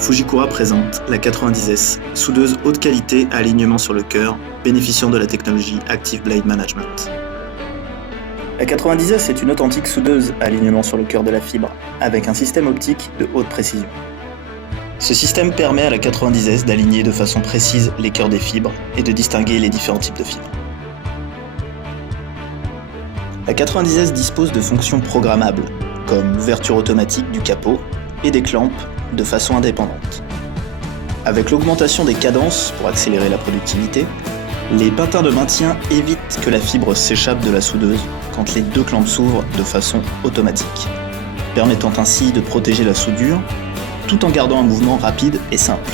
Fujikura présente la 90S, soudeuse haute qualité à alignement sur le cœur, bénéficiant de la technologie Active Blade Management. La 90S est une authentique soudeuse à alignement sur le cœur de la fibre, avec un système optique de haute précision. Ce système permet à la 90S d'aligner de façon précise les cœurs des fibres et de distinguer les différents types de fibres. La 90S dispose de fonctions programmables, comme l'ouverture automatique du capot et des clampes de façon indépendante. Avec l'augmentation des cadences pour accélérer la productivité, les pintins de maintien évitent que la fibre s'échappe de la soudeuse quand les deux clampes s'ouvrent de façon automatique, permettant ainsi de protéger la soudure tout en gardant un mouvement rapide et simple.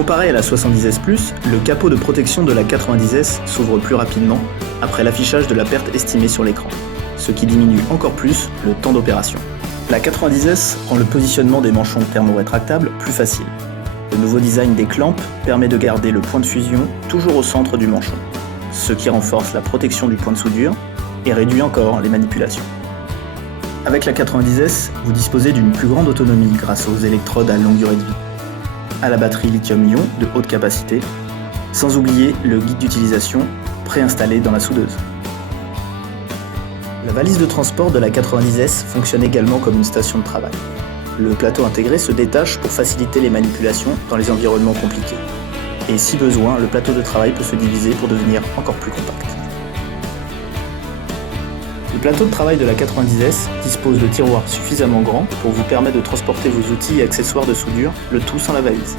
Comparé à la 70S+, le capot de protection de la 90S s'ouvre plus rapidement après l'affichage de la perte estimée sur l'écran, ce qui diminue encore plus le temps d'opération. La 90S rend le positionnement des manchons thermorétractables plus facile. Le nouveau design des clampes permet de garder le point de fusion toujours au centre du manchon, ce qui renforce la protection du point de soudure et réduit encore les manipulations. Avec la 90S, vous disposez d'une plus grande autonomie grâce aux électrodes à longue durée de vie, à la batterie lithium-ion de haute capacité, sans oublier le guide d'utilisation préinstallé dans la soudeuse. La valise de transport de la 90S fonctionne également comme une station de travail. Le plateau intégré se détache pour faciliter les manipulations dans les environnements compliqués. Et si besoin, le plateau de travail peut se diviser pour devenir encore plus compact. Le plateau de travail de la 90S dispose de tiroirs suffisamment grands pour vous permettre de transporter vos outils et accessoires de soudure, le tout sans la valise.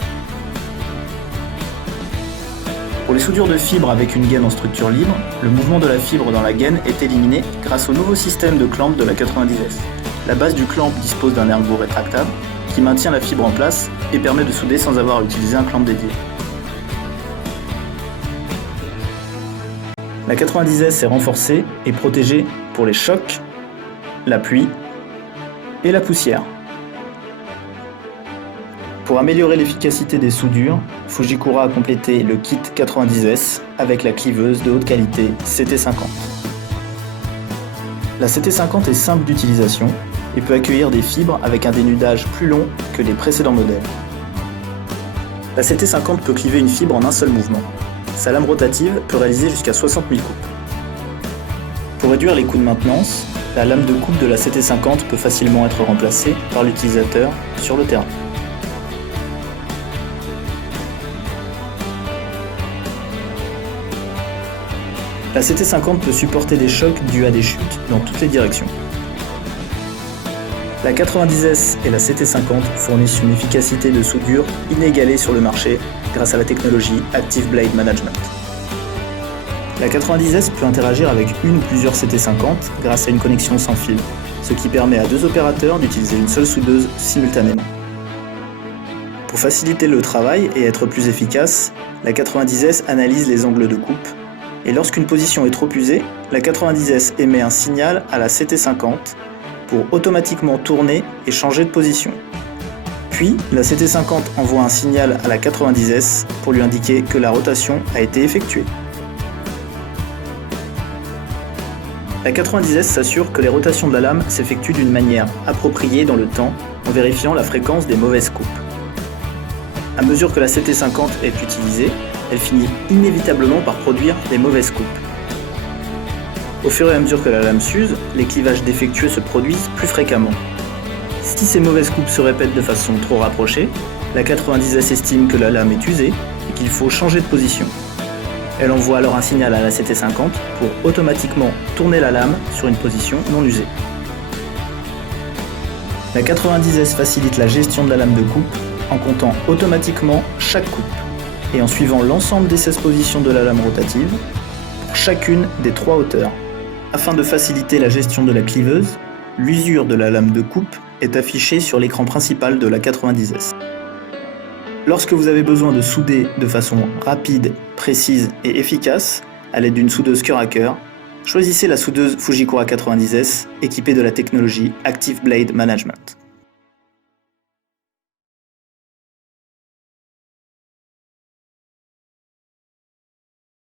Pour les soudures de fibres avec une gaine en structure libre, le mouvement de la fibre dans la gaine est éliminé grâce au nouveau système de clamp de la 90S. La base du clamp dispose d'un ergot rétractable qui maintient la fibre en place et permet de souder sans avoir à utiliser un clamp dédié. La 90S est renforcée et protégée pour les chocs, la pluie et la poussière. Pour améliorer l'efficacité des soudures, Fujikura a complété le kit 90S avec la cliveuse de haute qualité CT50. La CT50 est simple d'utilisation et peut accueillir des fibres avec un dénudage plus long que les précédents modèles. La CT50 peut cliver une fibre en un seul mouvement. Sa lame rotative peut réaliser jusqu'à 60 000 coupes. Pour réduire les coûts de maintenance, la lame de coupe de la CT50 peut facilement être remplacée par l'utilisateur sur le terrain. La CT50 peut supporter des chocs dus à des chutes dans toutes les directions. La 90S et la CT50 fournissent une efficacité de soudure inégalée sur le marché grâce à la technologie Active Blade Management. La 90S peut interagir avec une ou plusieurs CT50 grâce à une connexion sans fil, ce qui permet à deux opérateurs d'utiliser une seule soudeuse simultanément. Pour faciliter le travail et être plus efficace, la 90S analyse les angles de coupe et lorsqu'une position est trop usée, la 90S émet un signal à la CT50 pour automatiquement tourner et changer de position. Puis, la CT50 envoie un signal à la 90S pour lui indiquer que la rotation a été effectuée. La 90S s'assure que les rotations de la lame s'effectuent d'une manière appropriée dans le temps en vérifiant la fréquence des mauvaises coupes. À mesure que la CT50 est utilisée, elle finit inévitablement par produire des mauvaises coupes. Au fur et à mesure que la lame s'use, les clivages défectueux se produisent plus fréquemment. Si ces mauvaises coupes se répètent de façon trop rapprochée, la 90S estime que la lame est usée et qu'il faut changer de position. Elle envoie alors un signal à la CT50 pour automatiquement tourner la lame sur une position non usée. La 90S facilite la gestion de la lame de coupe en comptant automatiquement chaque coupe et en suivant l'ensemble des 16 positions de la lame rotative pour chacune des 3 hauteurs. Afin de faciliter la gestion de la cliveuse, l'usure de la lame de coupe est affichée sur l'écran principal de la 90S. Lorsque vous avez besoin de souder de façon rapide, précise et efficace, à l'aide d'une soudeuse cœur à cœur, choisissez la soudeuse Fujikura 90S équipée de la technologie Active Blade Management.